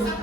Nah,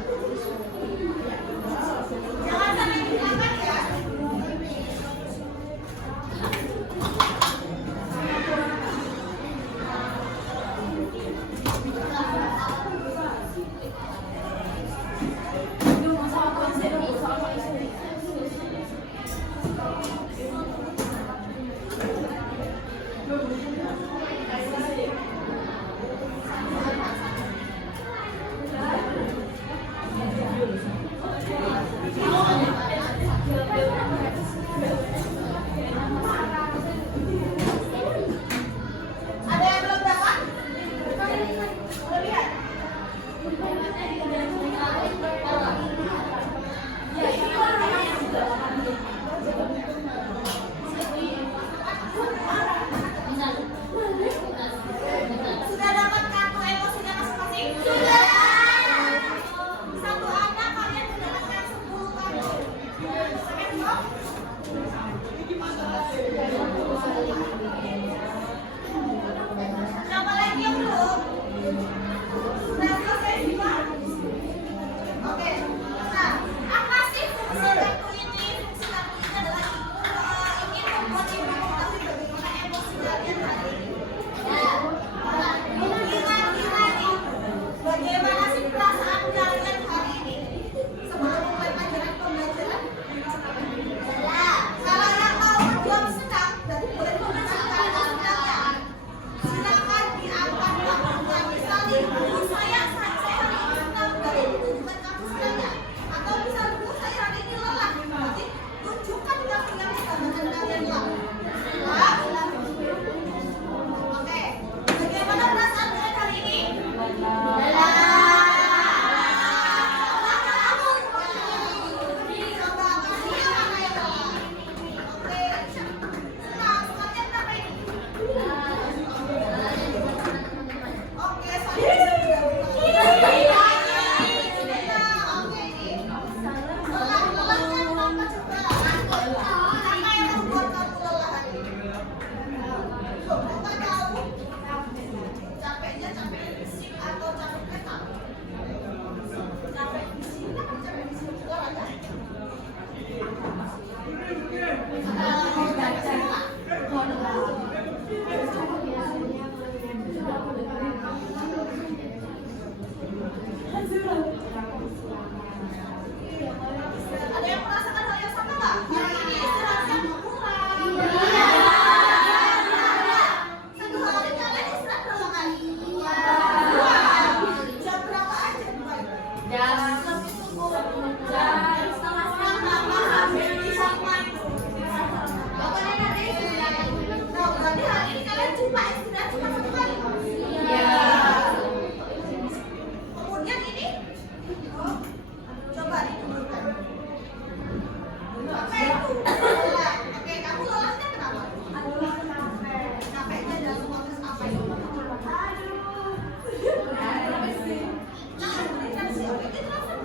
ini kan siapa?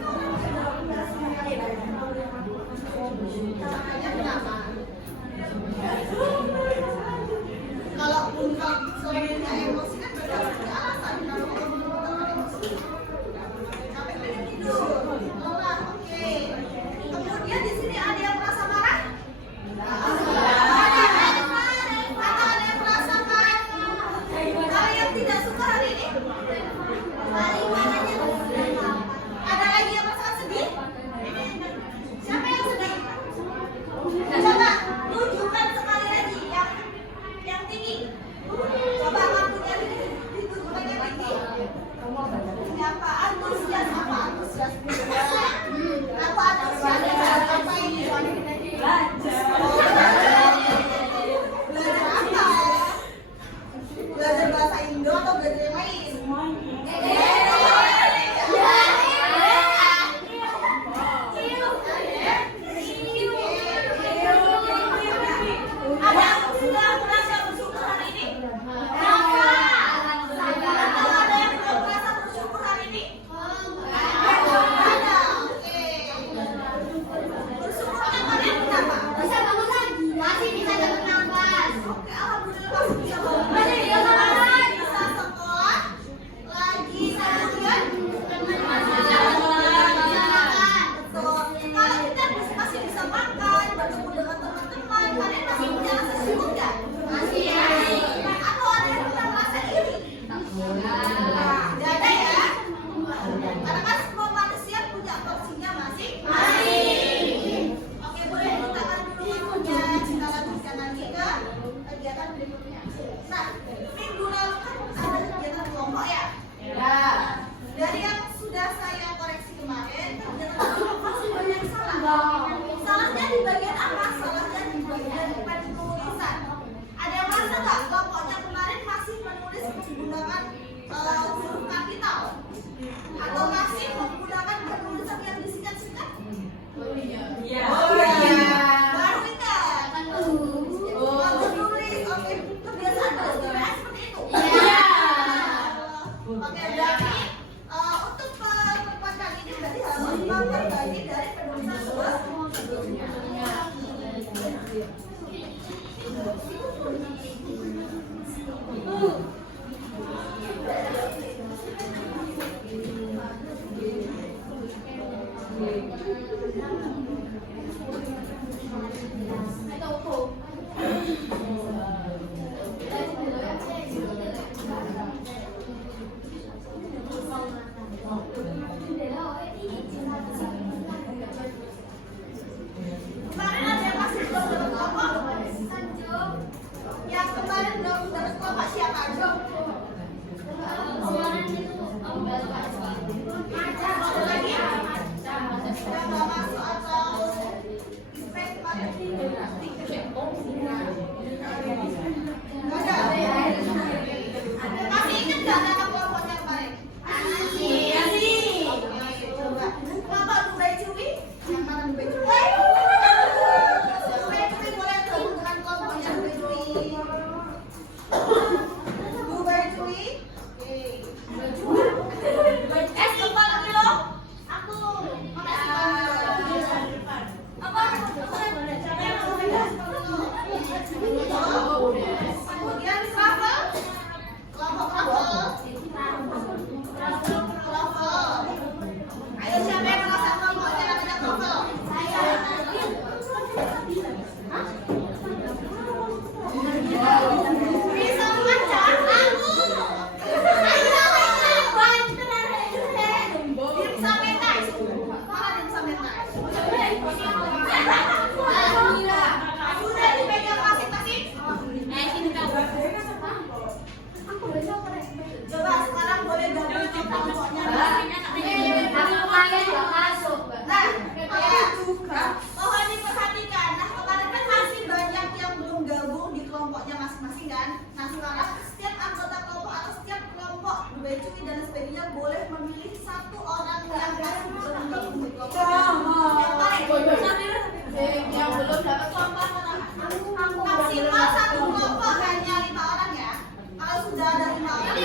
terbagi dari penulisan sebelumnya. Kemarin ada yang masih belum dapat kelompok? Yang kemarin belum dapat kelompok siapa? Ada lagi? Yang nggak masuk atau dispek kemarin? Nggak ada? Masih ingat nggak nama kelompoknya kemarin? Coba. Kelompok Dubai Cui? Yang mana Dubai Cui? Dubai Cui boleh gabung dengan kelompoknya Dubai Cui. Dubai Cui? Kembali dulu. Aku. Apa? Kemudian travel. Kelompok travel. Ayo siapa yang merasa kelompoknya namanya travel? Saya. Bisa membaca? Aku. Sudah dipegang masing-masing? Coba sekarang boleh gabung ke kelompoknya. Nah, mohon diperhatikan. Nah, kemarin kan masih banyak yang belum gabung di kelompoknya masing-masing kan. Nah, sekarang setiap anggota kelompok atau setiap kelompok Dubai Cui dan sebagainya boleh memilih satu orang yang masih belum gabung di kelompoknya. Yang belum dapat kelompok maksimal satu kelompok hanya 5 orang ya. Kalau sudah ada 5 orang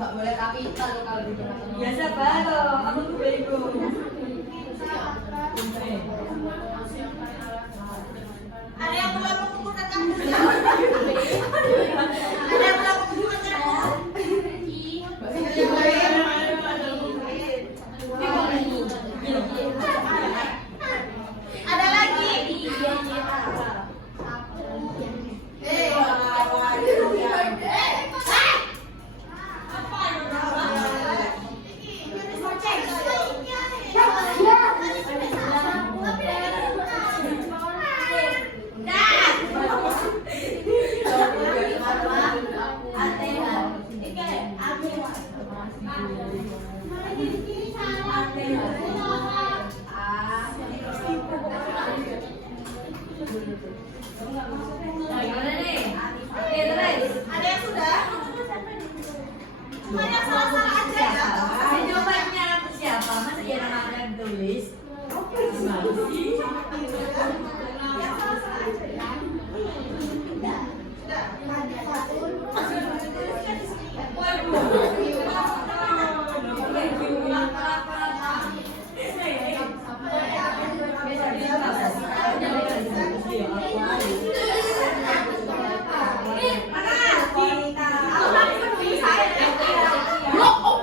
Nggak boleh kapital kalau di Biasa baru, aku tuh bego. Ada yang belum mengumpulkan kamu? Ada yang belum mengumpulkan kamu? Ada lagi. Nah, gimana nih? Terus. Ada yang sudah? Cuma yang salah-salah aja ya. Jawabannya siapa? Masa dia namanya yang tulis? Gimana sih? Yang salah-salah aja ya. Sudah. Loh,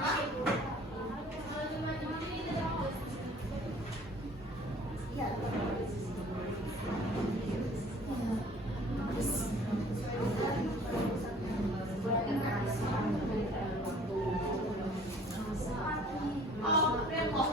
apa? Iya. Oh, repot.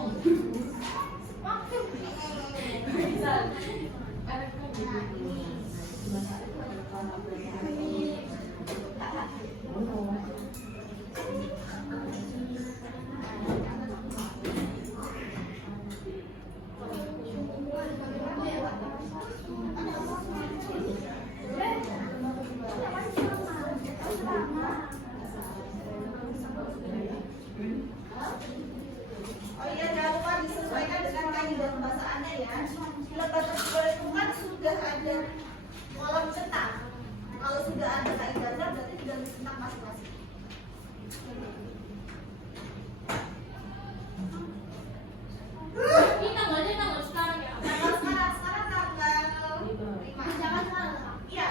Oh iya, jangan lupa disesuaikan dengan kaidah pembahasannya ya. Bila batas perhitungan sudah ada kolom cetak. Kalau sudah ada kaidahnya berarti tinggal dicetak masing-masing. Ini tanggal sekarang ya. Sekarang tanggal 5. Iya.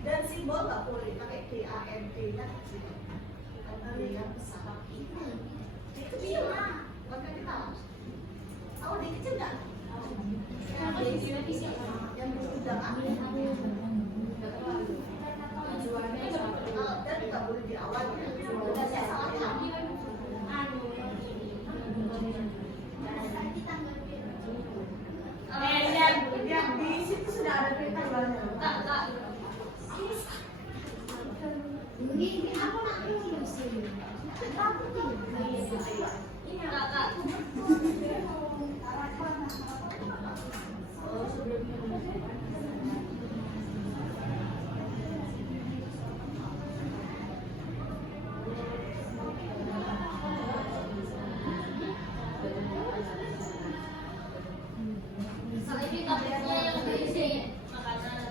Dan simbol nggak boleh pakai DAND ya. Itu bisa. Bukan kita. Tahu dia kecil nggak? Yang udah dan nggak boleh di awal ya. Saya salah. Yang di situ sudah ada tanggalnya. Ini aku nak di sini. Ini topiknya yang berisi makanan.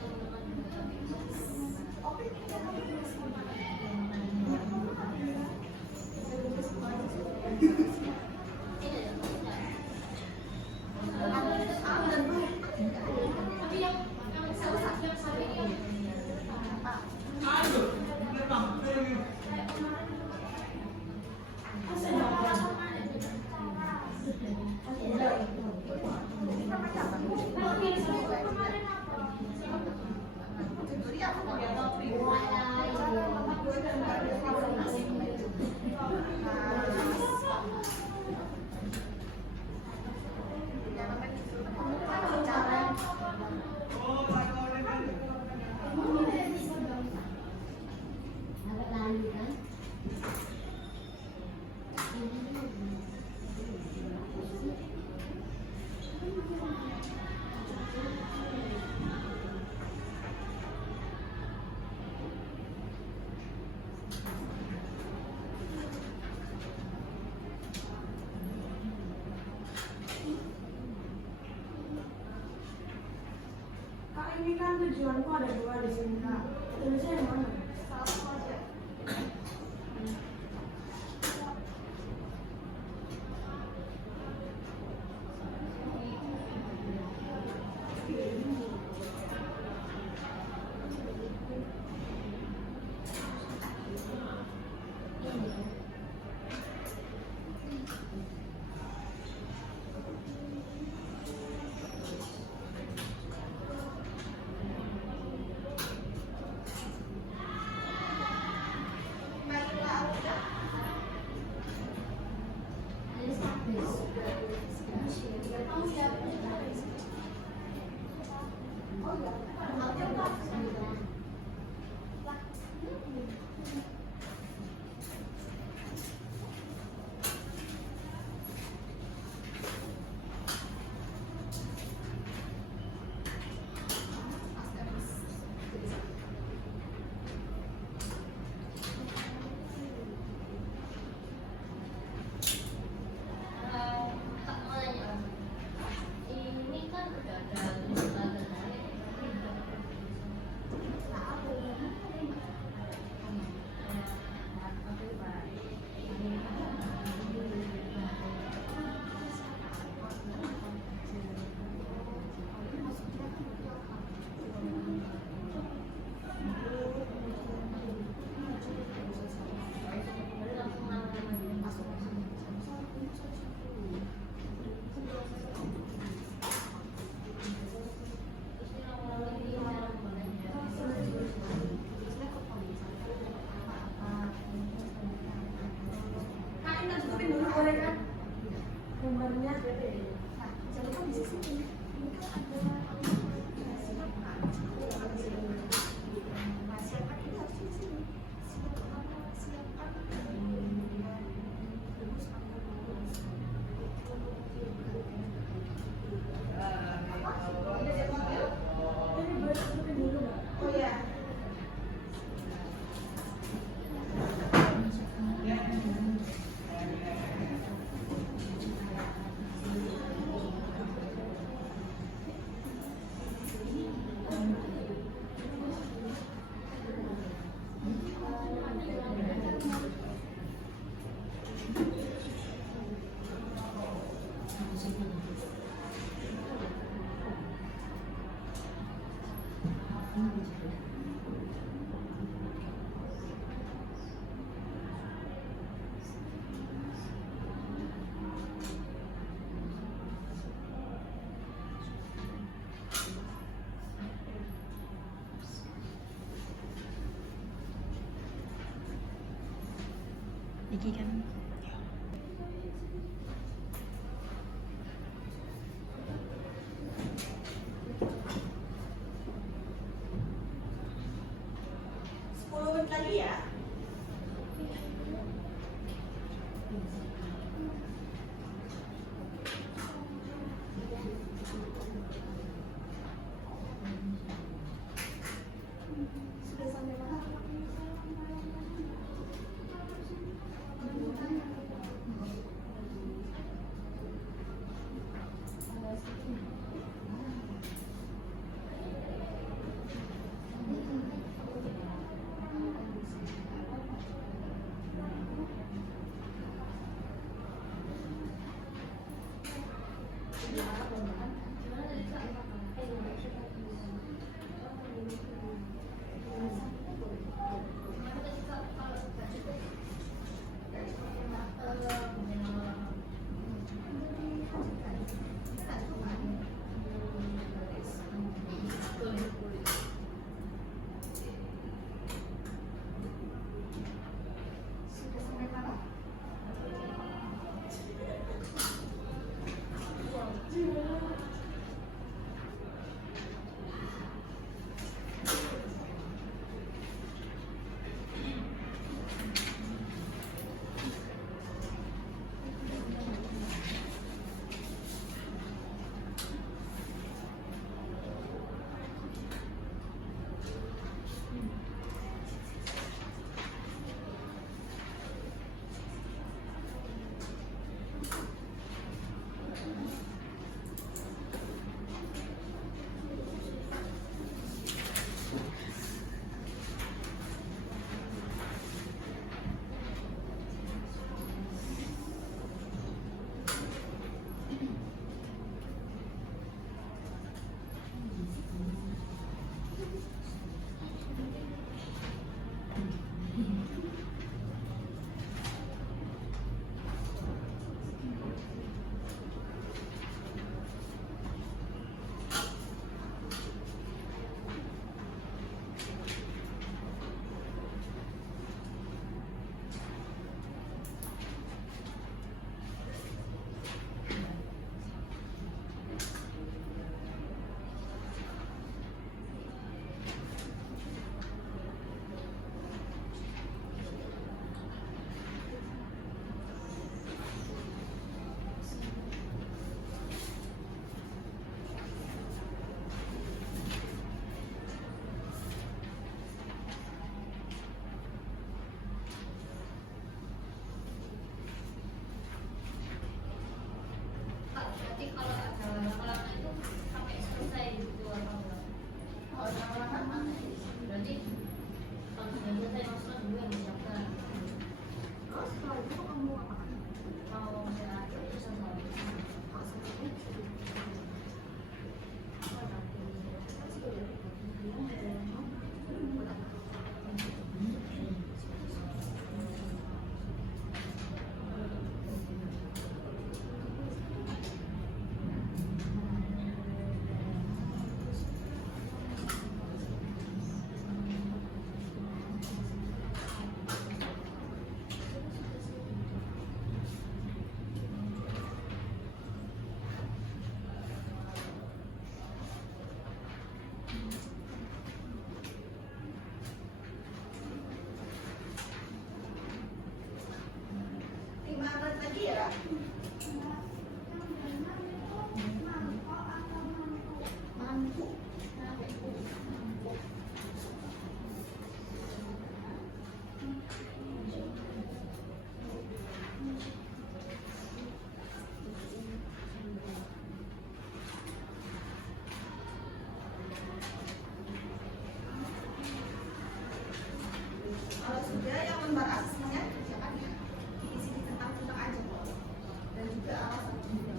Ini kan tujuanku ada 2 di sini kak. Tulisnya yang mana? Nah, jangan lupa di sini. Ini kan ada siapkan. Nah, siapkan ini harus di sini. Siapkan. Oh ya. Iki kan 10 menit lagi ya. Sudah sampai mana? Sudah sampai mana? lagi ya. Mangkuk. Kalau sudah yang lembar asesmennya kerjakan ya, diisi di tentang aja kok. Dan juga alasan juga.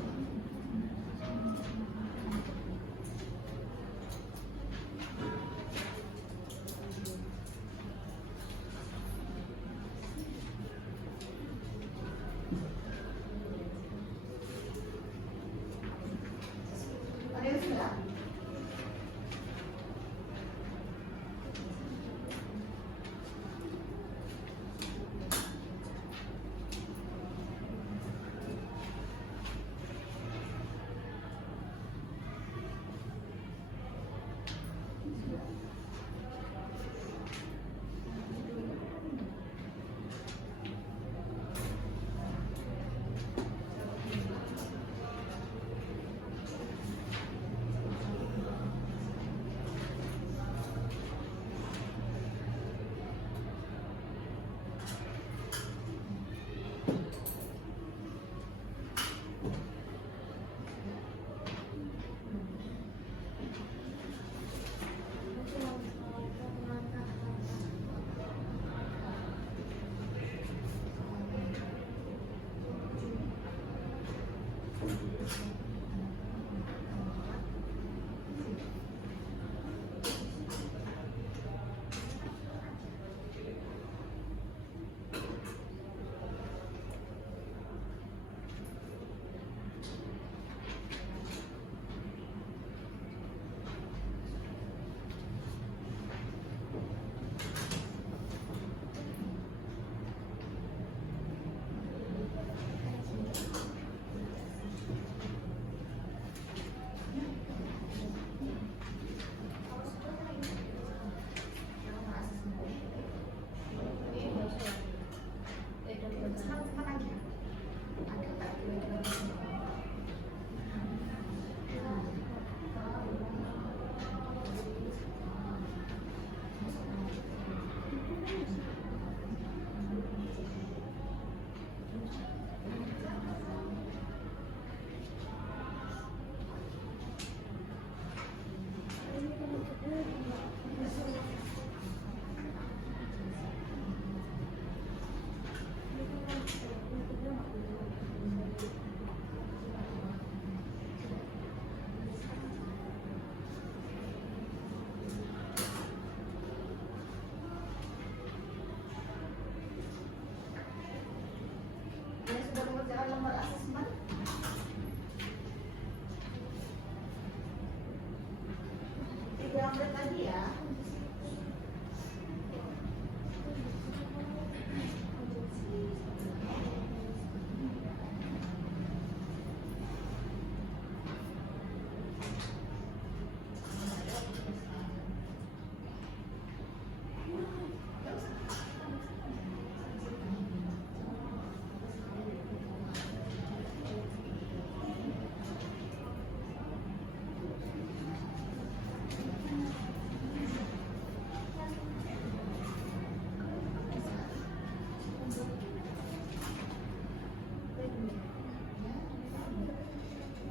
Ada yang sudah? Yang sudah mengerjakan lembar asesmen. Tiga update lagi ya.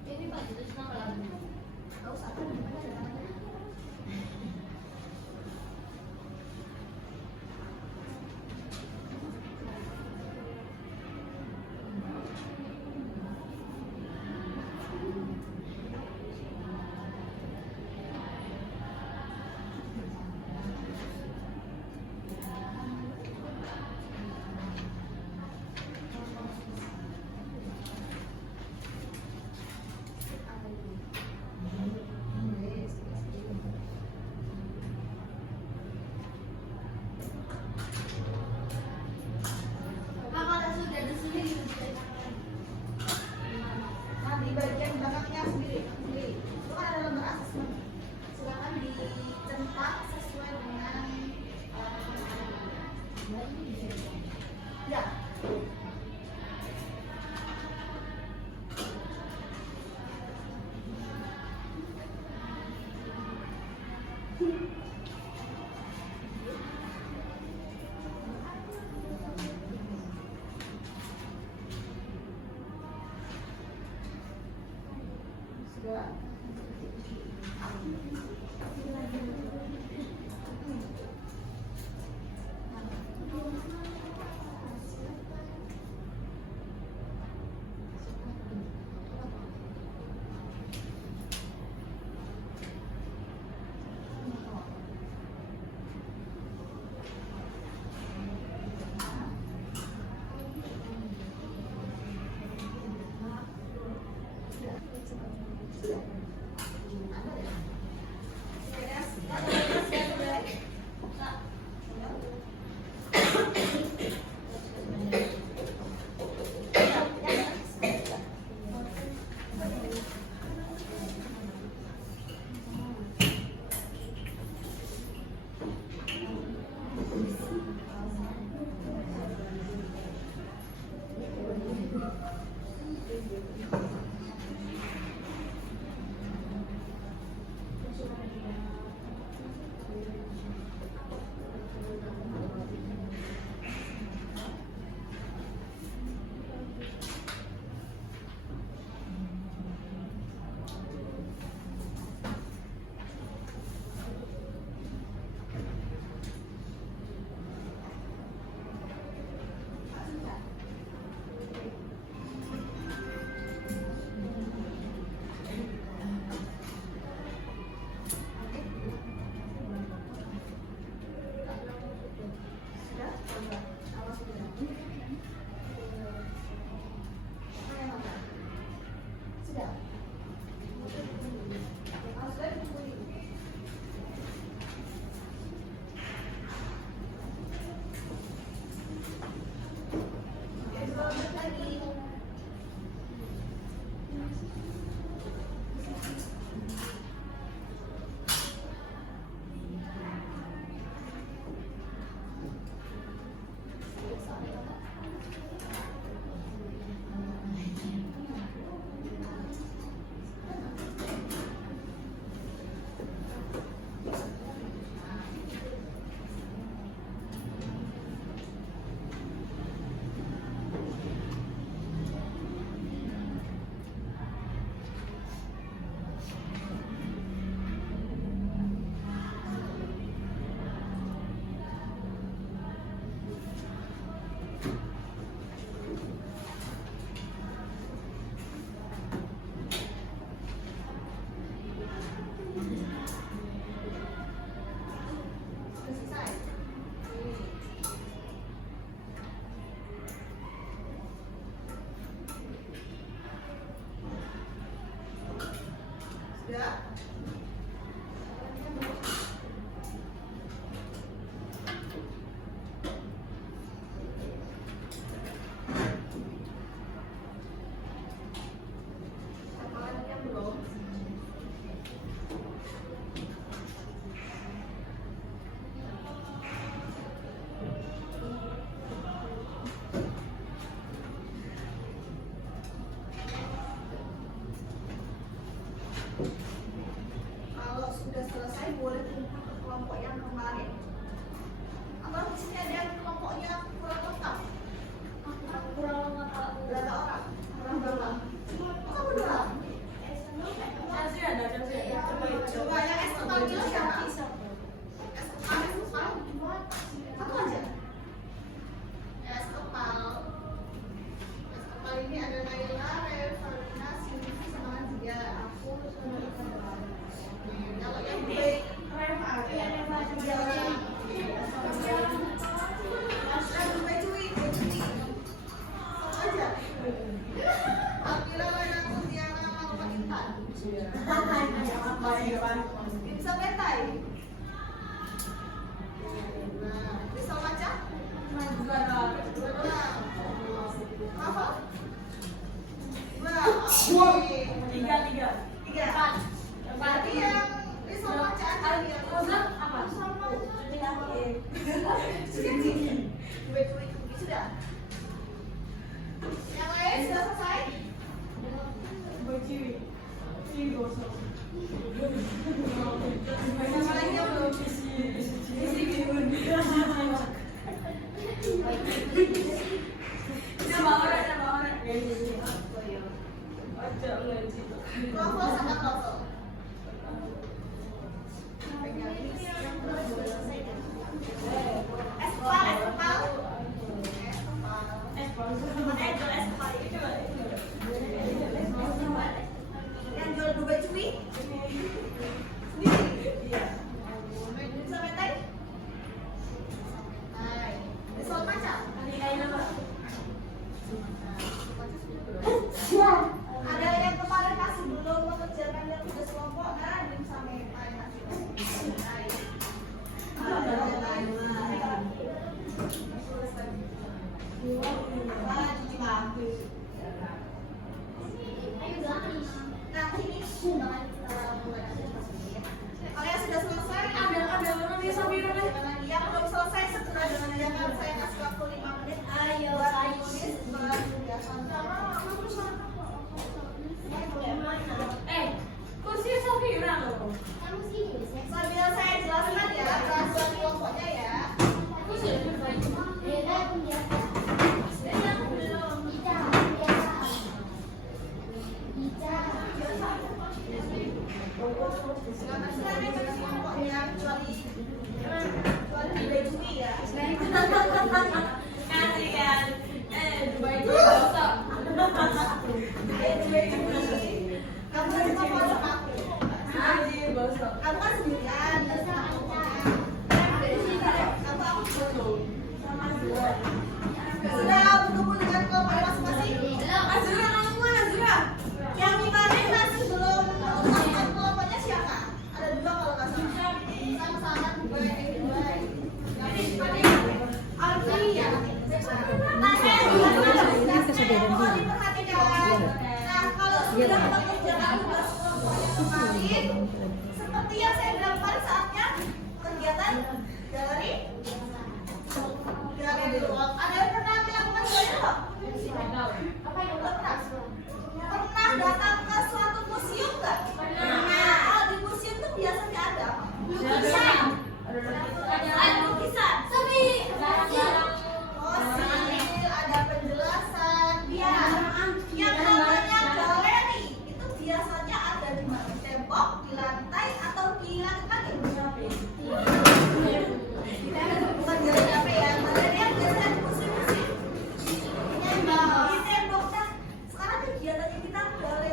Ini Pak, itu cuma lagu. Nggak usah kan gimana ada namanya? Kalau sudah di sini Nah, di bagian belakangnya sendiri. Itu kan ada lembar asesmen. Silakan dicetak sesuai dengan ya. Kalau sudah selesai boleh kumpul ke kelompok yang kemarin. Atau di sini ada yang kelompoknya kurang lengkap. Kurang lengkap. Berapa orang? Orang berapa? Kamu doang. Chelsea ada, Chelsea ada. Coba yang es kepal siapa? Es kepal satu aja. Es kepal. Es kepal ini ada Naila, Revalina, Cindy, sama Nadia. Aku kalau yang B, bisa betai. Nah, bisa baca? Apa? Tiga. Berarti yang bisa baca aja dia. Apa? Sudah. Yang lain sudah selesai? Yang lainnya belum. Kroffel sama kroffel. Yang jual Dubai Cui? Sendiri? Bisa mentai? Risol macam? Ada yang kemarin masih belum mengerjakan yang tugas kelompok, nah belum sampai nah ini kalian sudah selesai? Ada orang bisa bilang yang belum selesai segera dengan ajakan saya kasih waktu 5 menit. Ayo tulis penugasan. Kursi Sofira loh. Sambil saya jelaskan ya peraturan kelompoknya ya. Silakan saya dengan kelompoknya kecuali Dubai Cui ya. Kasihan. Dubai Cui gosok. Dubai Cui. Kamu kan cuma masuk aku. Kamu kan sendirian. Kamu aku sudah bertemu dengan kelompok masing-masing. Azura kamu mana Azura? Yang kemarin masih belum menetapkan kelompoknya siapa? Ada 2 kalau nggak salah. Sama-sama Dubai. Alfi ya. Nah, saya mohon diperhatikan. Nah, kalau sudah mengerjakan tugas kelompoknya kemarin, seperti yang saya bilang kemarin saatnya kegiatan galeri. Ada yang pernah melakukan galeri loh? Pernah datang ke suatu museum nggak? Nah, di museum tuh biasanya ada lukisan. Lukisan. Fosil, ada penjelasan. Ya, yang namanya galeri itu biasanya ada di mana? Di tembok, di lantai, atau di langit? Bukan galeri apa ya? Galeri yang biasanya di museum-museum. Di tembok. Nah, sekarang kegiatannya kita galeri.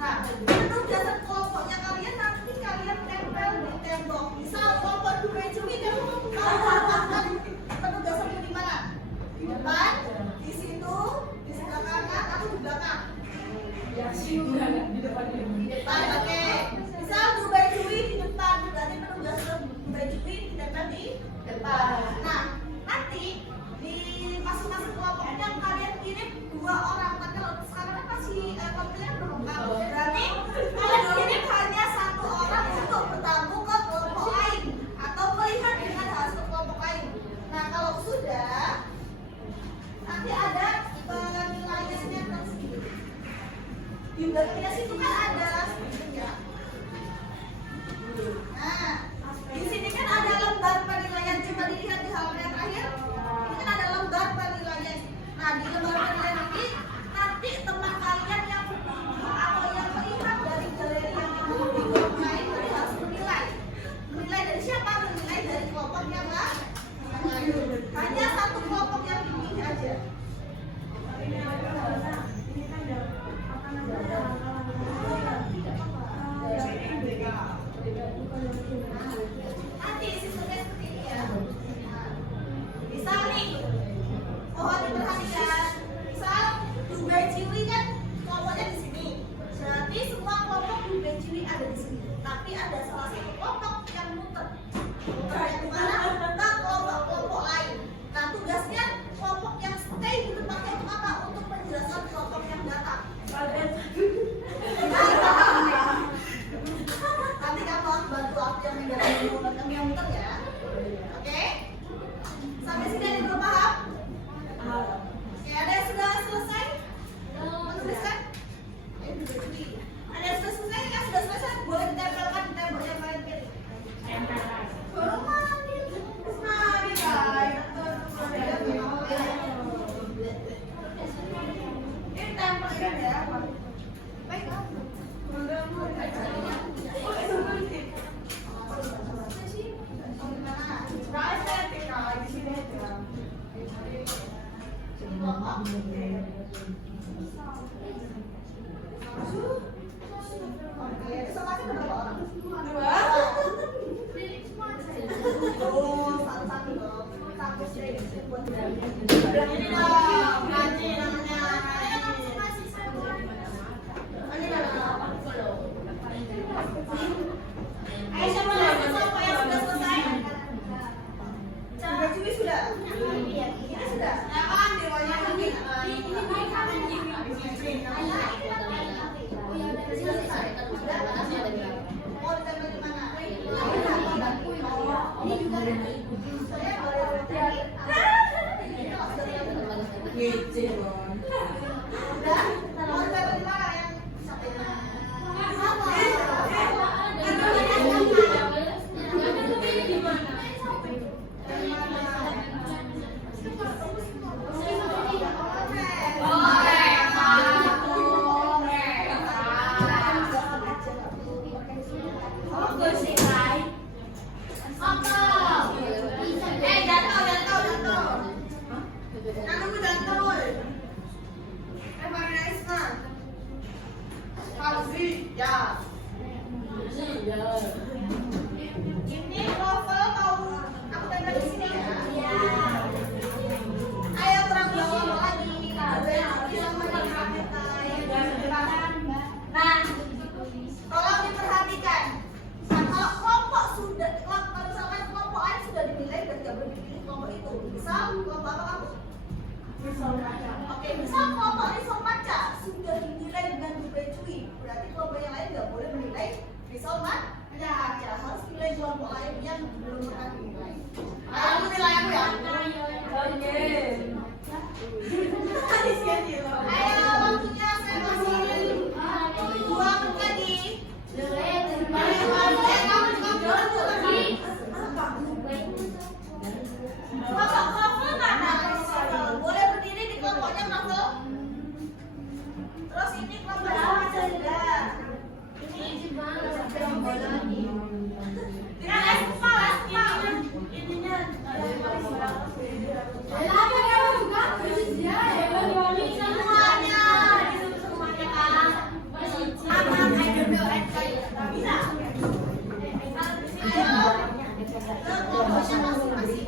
Nah, penugasan kelompoknya kalian nanti kalian tempel di tembok. Misal kelompok Dubai Cui kamu melakukan penugasannya di mana? Di depan, di situ, di sebelah kanan, atau di belakang? Di depan, oke. Misal Dubai Cui di depan, berarti penugasan Dubai Cui ditempel di depan. Nah, nanti di masing-masing kelompoknya kalian kirim 2 orang. Kan kalau sekarang kan masih kelompoknya belum lengkap. Berarti kalian kirim hanya 1 orang untuk bertamu ke kelompok lain atau melihat dengan hasil kelompok lain. Nah, kalau sudah nanti ada penilaiannya tersendiri. Di belakangnya situ kan ada ya. Nah, di sini kan ada lembar penilaian. Coba dilihat di halaman yang terakhir. Ini kan ada lembar penilaian. Nah, di lembar penilaian ini nanti teman kalian yang atau yang melihat dari galeri yang di kelompok lain nanti harus menilai. Menilai dari siapa? Menilai dari kelompok yang lain. Hanya 1 kelompok. Oke, resonansi berapa orang? 2. Oh, satu-satu dong. Satu sedikit buat ini dong, ngaji namanya. Ayo siapa lagi yang sudah selesai? Sudah cuy sudah. Ini sudah. Ya kan dewanya mungkin. Mau ditempel di mana? Ngece Bon. Udah? Mau ditempel di mana yang sampai ini novel mau aku tempel di sini ya. Ayo kurang bawah lagi. Nah, tolong diperhatikan. Nah, kalau kelompok sudah, kalau misalkan kelompok A sudah dinilai dan tidak boleh dipilih kelompok itu. Misal kelompok apa kamu? Oke, misal kelompok risol panca sudah dinilai dengan nilai cuy, berarti kelompok yang lain nggak boleh menilai risol panca. Harus nilai kelompok lain yang belum pernah dinilai. Aku nilai aku ya. Ayo waktunya saya kasih 2 menit lagi. Kelompok novel mana? Boleh berdiri di kelompoknya novel. Terus ini kelompok apa saja? Ini tidak kepala ininya. Semuanya kan. Aman, I don't know, bisa. Ayo. Kelompoknya masing-masing.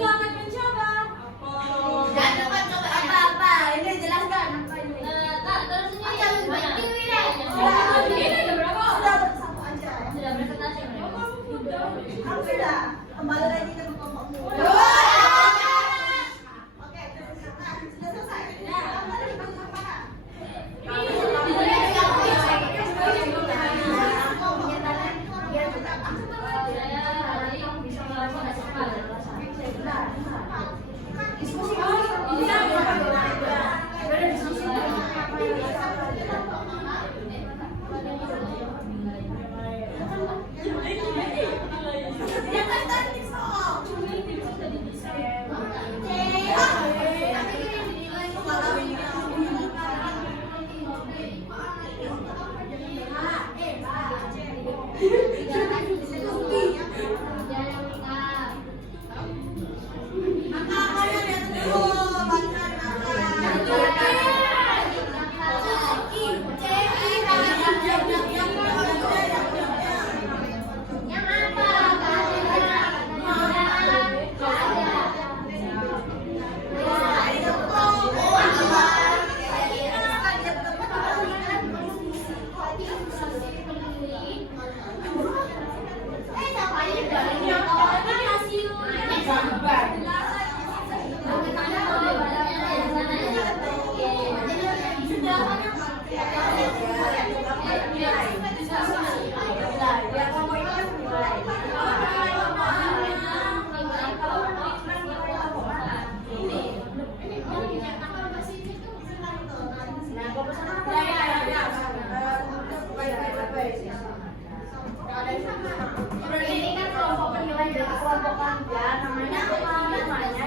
Selamat mencoba. Jangan lupa coba apa-apa. Ini jelaskan. Sudah presentasi. Sudah. Kembali lagi ke kelompokmu. Oke, sudah selesai. Ini kan kelompok penilai dari kelompok Anda, namanya apa? Namanya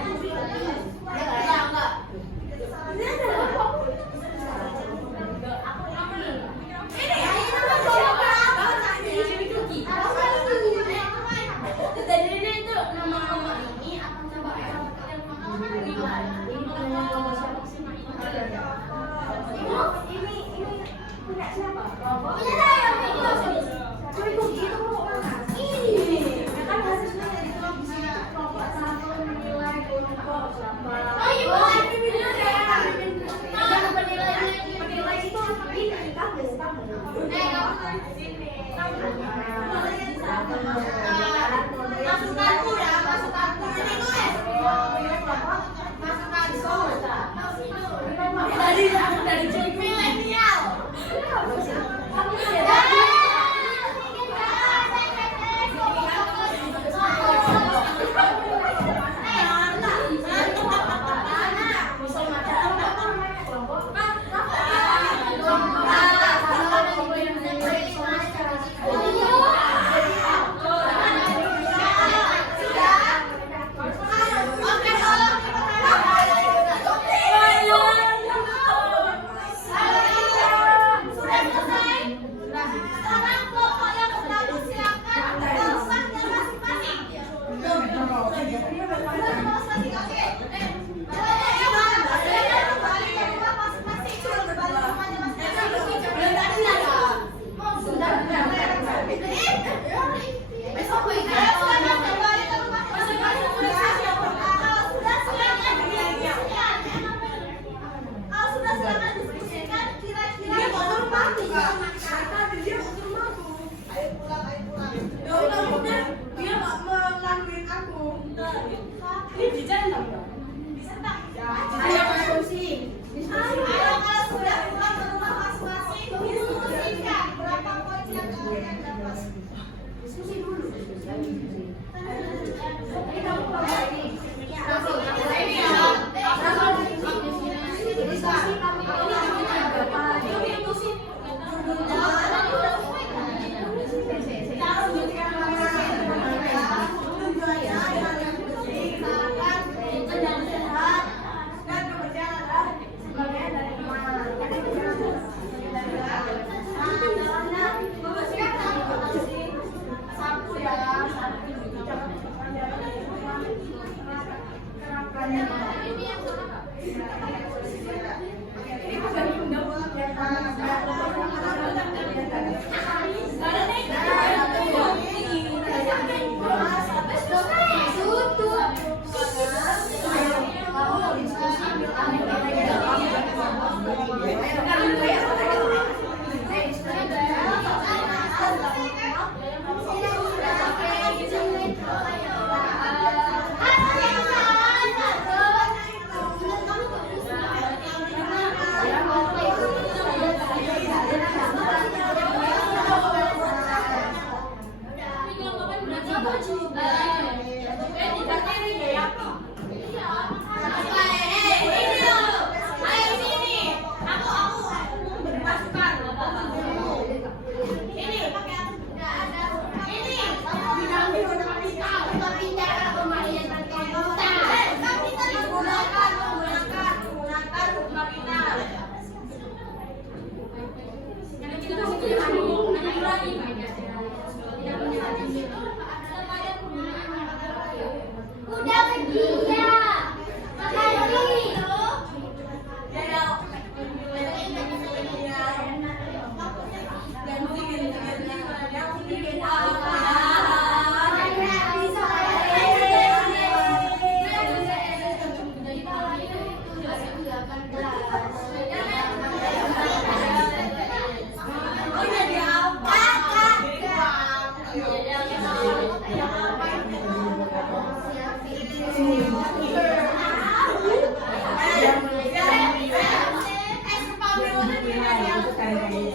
Udah pergi ya.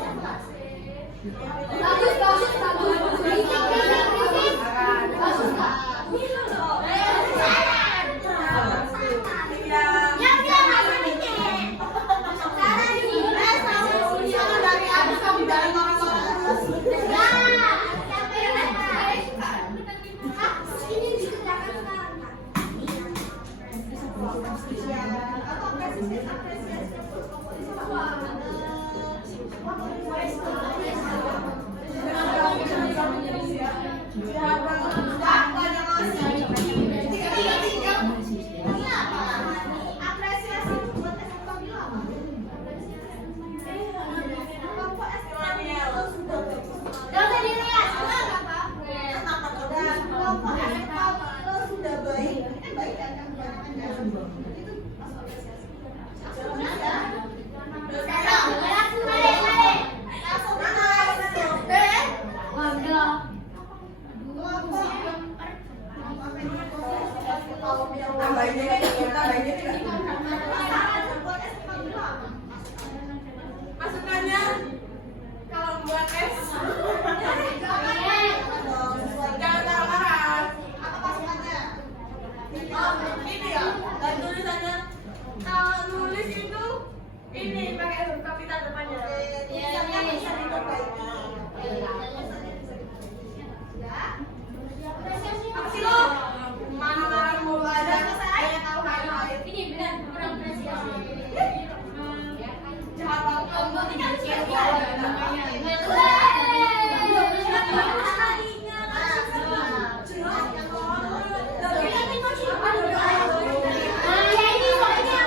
Makasih. Bagus, bagus, bagus. Bagus, Kak. Yang dia masih bikin. Sekarang ini dari abis kamu dari orang-orang. ini dikerjakan sekarang, Kak. Gak usah dilihat. Sudah baik, baik kan? Masukannya kalau buat es jangan marah-marah. Apa pasukannya? Ini ya, dan tulisannya kalau nulis itu ini pakai huruf kapital depannya. Tulisannya bisa diperbaiki. Apa sih lo? Marah-marah mulu ada. Saya tahu hal-hal Ini benar kurang apresiasi. jahat banget. Ini kan sia-sia. Ini soalnya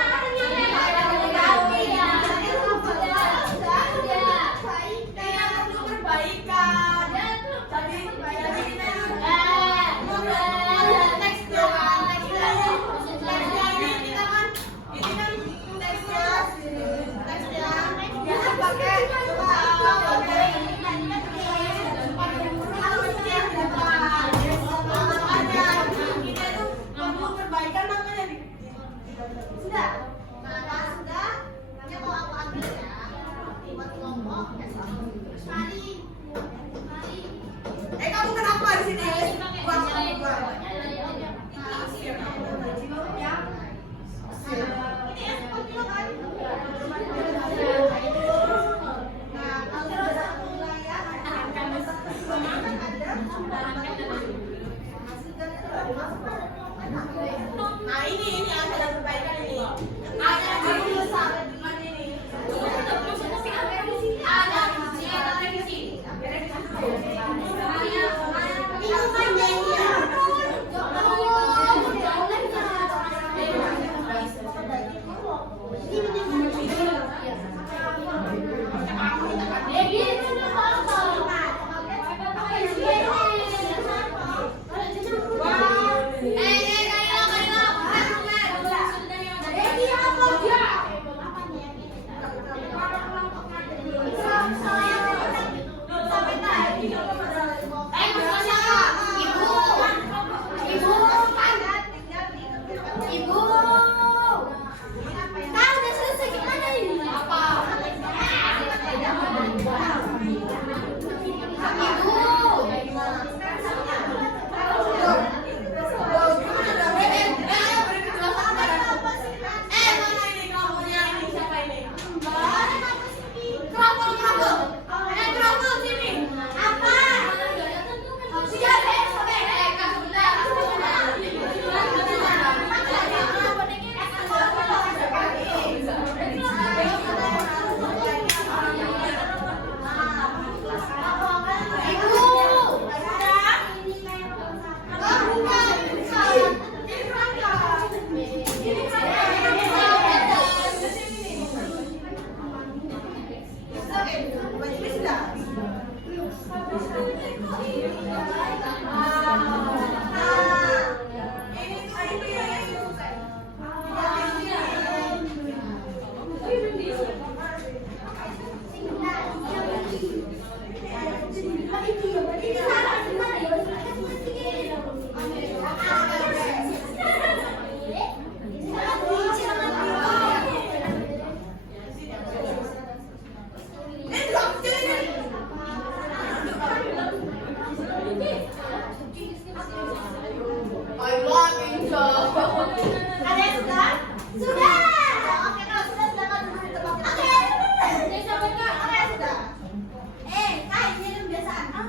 Sudah. Oke, kalau sudah silakan duduk di tempat. Oke. Saya sampai Kak. Oke, sudah. Kak, ini yang biasaan.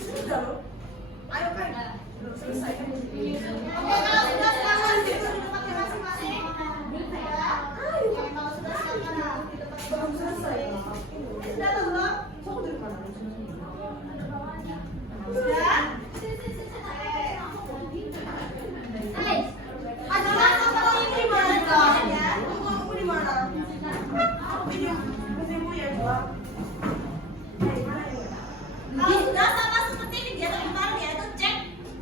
Sudah loh. Ayo kan. Belum selesai kan? Oke, kalau sudah silakan duduk di tempatnya masing-masing. Ya. Oke, kalau sudah silakan duduk di tempat belum selesai. Sudah belum? Sudah? Adalah sama ini di mana ya? Aku di mana? Videomu ya, Dua. Kalau sudah sama seperti kegiatan kemarin yaitu check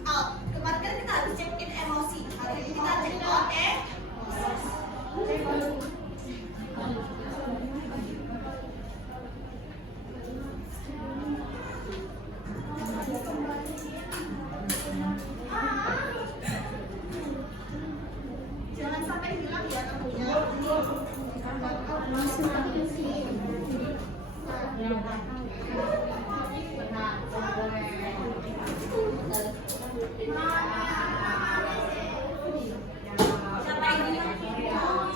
out. Kemarin kan kita harus check in emosi. Hari ini kita check out jangan sampai hilang ya kamunya.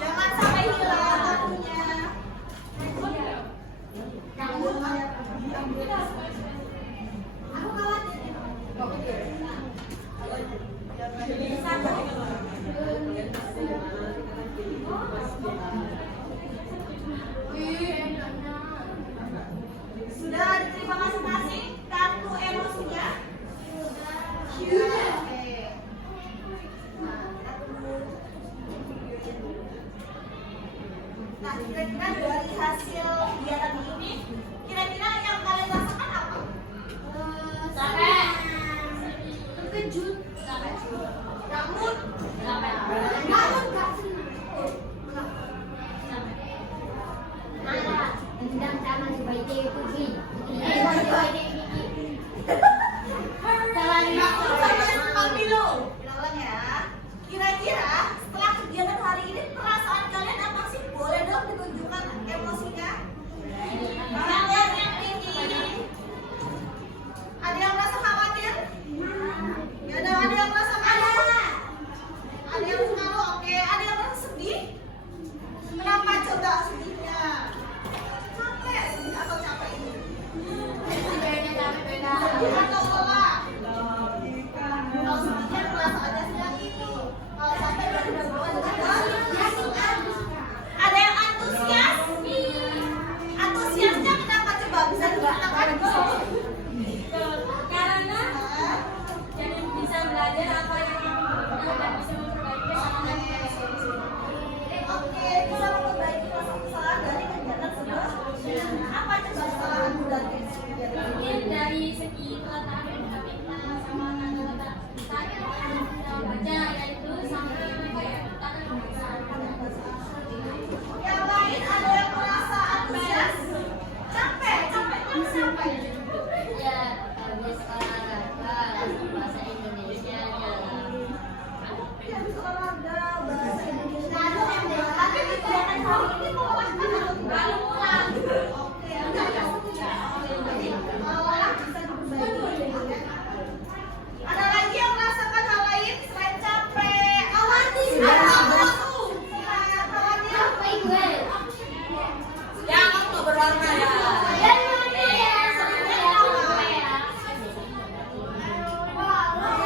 Jangan sampai hilang kamunya. Aku khawatir. Sudah diterima masing-masing kartu emosinya? Sudah. Oke. Nah, kira-kira dari hasil kegiatan ini, kira-kira yang kalian rasakan apa? Capek. Terkejut. Namun, gak senang. Dendam sama sebagai Puji. Kenalan ya. Kira-kira setelah kegiatan hari ini perasaan kalian apa sih? Boleh dong ditunjukkan emosinya? Kalian yang tinggi. Ada yang merasa khawatir? Ya ada yang merasa malu? Ada yang malu? Oke. Ada yang merasa sedih? Kenapa coba sedihnya? Capek sedih atau capek ini? Sedih atau lelah? Kalau sedihnya perasaannya sedang itu. Kalau capek berarti udah bawa ada yang antusias? Antusiasnya kenapa coba bisa dikatakan? Karena jadi bisa belajar apa yang dan bisa memperbaiki kesalahan. Oke, bisa memperbaiki kesalahan dari kegiatan sebelumnya. Apa coba kesalahanmu dari kegiatan? Mungkin dari segi peletakan kita sama kata-kata saya baca yaitu sama kayak kata Yang lain ada yang merasa antusias? Capek, capeknya kenapa ya? Ya, habis olahraga bahasa Indonesia Ya, habis olahraga, bahasa Indonesia. Tapi kegiatan hari ini melelahkan atau tidak? Oke, enggak ya. Lelah bisa diperbaiki. Ada lagi yang merasakan hal lain selain capek? Khawatir. Khawatir. Ya, kamu nggak berwarna ya. Wow.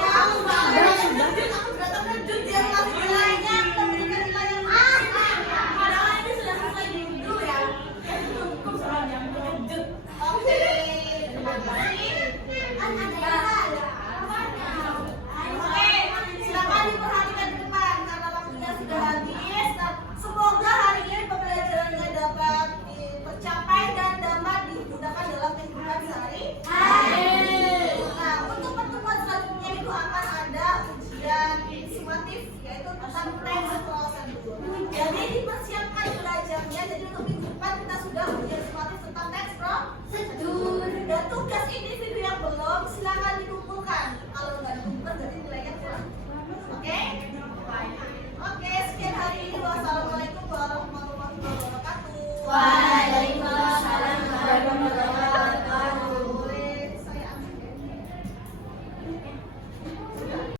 Waalaikumsalam.